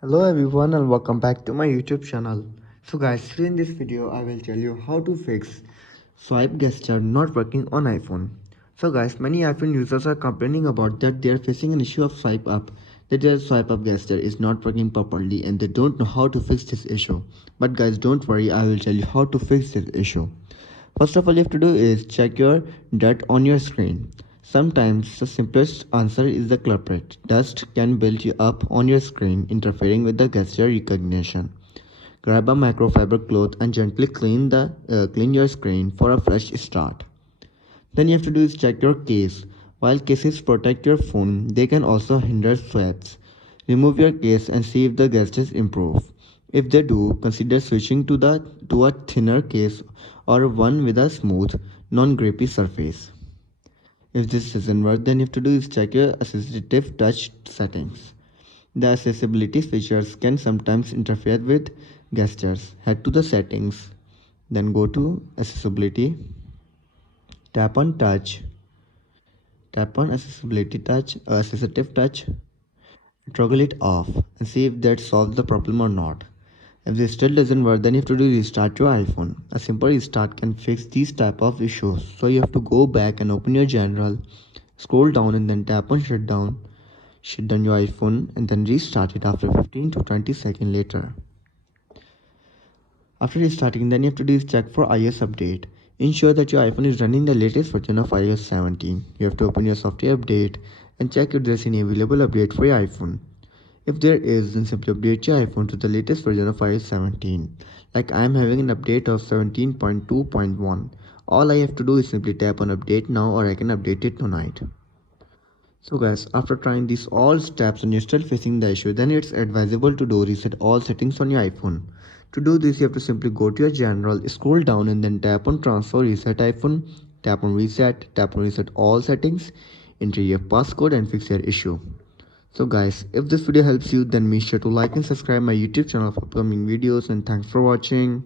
Hello everyone and welcome back to my YouTube channel. So guys, today in this video I will tell you how to fix swipe gesture not working on iPhone. So guys, many iPhone users are complaining about that they are facing an issue of swipe up, that their swipe up gesture is not working properly and they don't know how to fix this issue. But guys, don't worry, I will tell you how to fix this issue. First of all, you have to do is check your dot on your screen. Sometimes the simplest answer is the culprit. Dust can build you up on your screen, interfering with the gesture recognition. Grab a microfiber cloth and gently clean your screen for a fresh start. Then you have to do is check your case. While cases protect your phone, they can also hinder swipes. Remove your case and see if the gestures improve. If they do, consider switching to a thinner case or one with a smooth, non-grippy surface. If this doesn't work, then you have to do is check your assistive touch settings. The accessibility features can sometimes interfere with gestures. Head to the settings, then go to accessibility, tap on touch, tap on assistive touch, toggle it off and see if that solves the problem or not. If this still doesn't work, then you have to do restart your iPhone. A simple restart can fix these type of issues. So you have to go back and open your general, scroll down and then tap on shutdown. Shut down your iPhone and then restart it after 15 to 20 seconds later. After restarting, then you have to do is check for iOS update. Ensure that your iPhone is running the latest version of iOS 17. You have to open your software update and check if there's any available update for your iPhone. If there is, then simply update your iPhone to the latest version of iOS 17. Like I am having an update of 17.2.1. All I have to do is simply tap on update now or I can update it tonight. So guys, after trying these all steps and you're still facing the issue, then it's advisable to do reset all settings on your iPhone. To do this, you have to simply go to your general, scroll down and then tap on transfer reset iPhone, tap on reset all settings, enter your passcode and fix your issue. So guys, if this video helps you, then make sure to like and subscribe my YouTube channel for upcoming videos and thanks for watching.